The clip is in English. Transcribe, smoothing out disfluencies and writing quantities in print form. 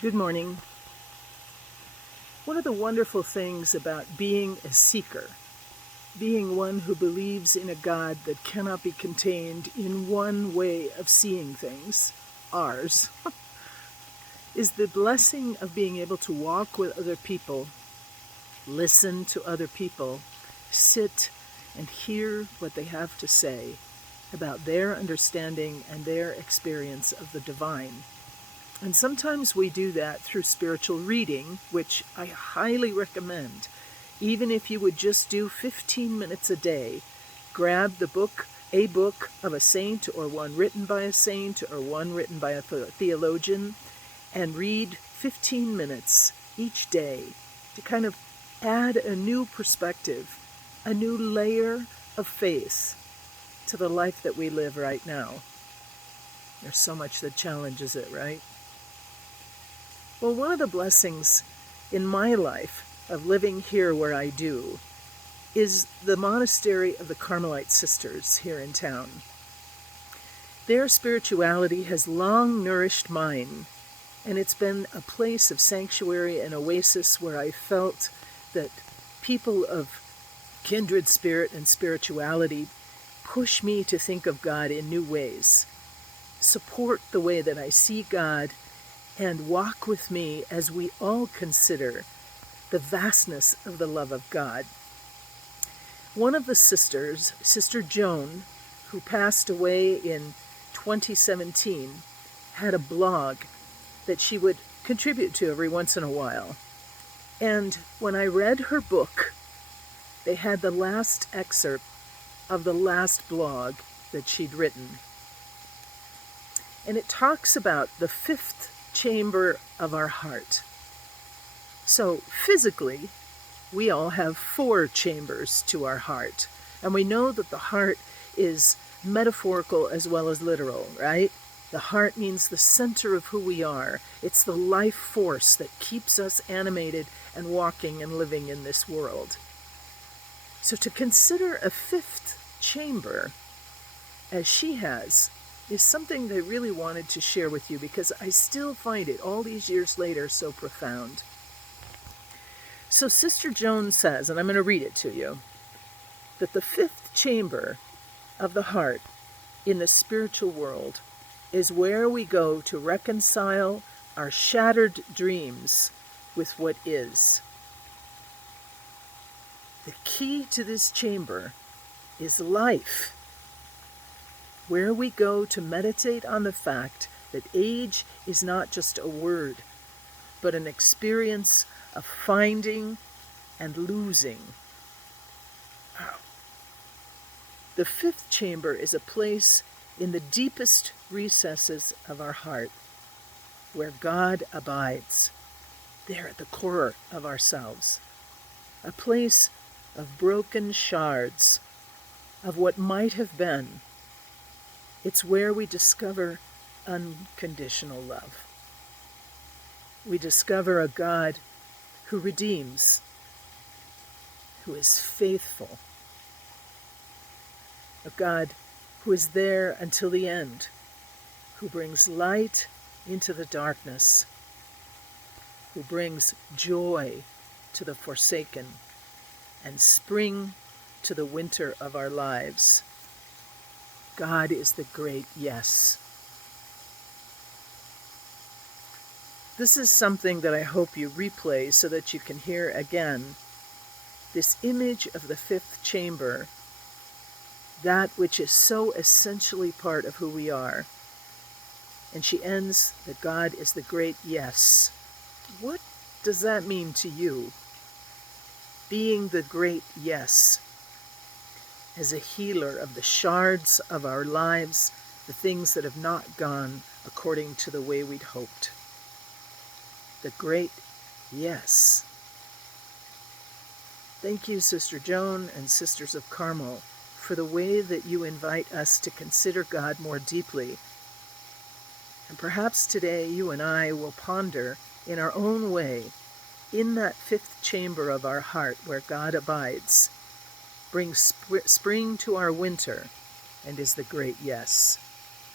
Good morning. One of the wonderful things about being a seeker, being one who believes in a God that cannot be contained in one way of seeing things, ours, is the blessing of being able to walk with other people, listen to other people, sit and hear what they have to say about their understanding and their experience of the divine. And sometimes we do that through spiritual reading, which I highly recommend. Even if you would just do 15 minutes a day, grab a book of a saint, or one written by a saint, or one written by a theologian, and read 15 minutes each day to kind of add a new perspective, a new layer of faith to the life that we live right now. There's so much that challenges it, right? Well, one of the blessings in my life of living here where I do is the monastery of the Carmelite Sisters here in town. Their spirituality has long nourished mine, and it's been a place of sanctuary and oasis where I felt that people of kindred spirit and spirituality push me to think of God in new ways, support the way that I see God, and walk with me as we all consider the vastness of the love of God. One of the sisters, Sister Joan, who passed away in 2017, had a blog that she would contribute to every once in a while. And when I read her book, they had the last excerpt of the last blog that she'd written. And it talks about the fifth chamber of our heart. So physically, we all have 4 chambers to our heart. And we know that the heart is metaphorical as well as literal, right? The heart means the center of who we are. It's the life force that keeps us animated and walking and living in this world. So to consider a 5th chamber, as she has, is something that I really wanted to share with you because I still find it, all these years later, so profound. So Sister Joan says, and I'm going to read it to you, that the 5th chamber of the heart in the spiritual world is where we go to reconcile our shattered dreams with what is. The key to this chamber is life, where we go to meditate on the fact that age is not just a word, but an experience of finding and losing. The 5th chamber is a place in the deepest recesses of our heart where God abides, there at the core of ourselves. A place of broken shards of what might have been. It's where we discover unconditional love. We discover a God who redeems, who is faithful, a God who is there until the end, who brings light into the darkness, who brings joy to the forsaken, and spring to the winter of our lives. God is the great yes. This is something that I hope you replay so that you can hear again this image of the 5th chamber, that which is so essentially part of who we are. And she ends that God is the great yes. What does that mean to you? Being the great yes, as a healer of the shards of our lives, the things that have not gone according to the way we'd hoped. The great yes. Thank you, Sister Joan and Sisters of Carmel, for the way that you invite us to consider God more deeply. And perhaps today you and I will ponder in our own way, in that 5th chamber of our heart where God abides, brings spring to our winter, and is the great yes.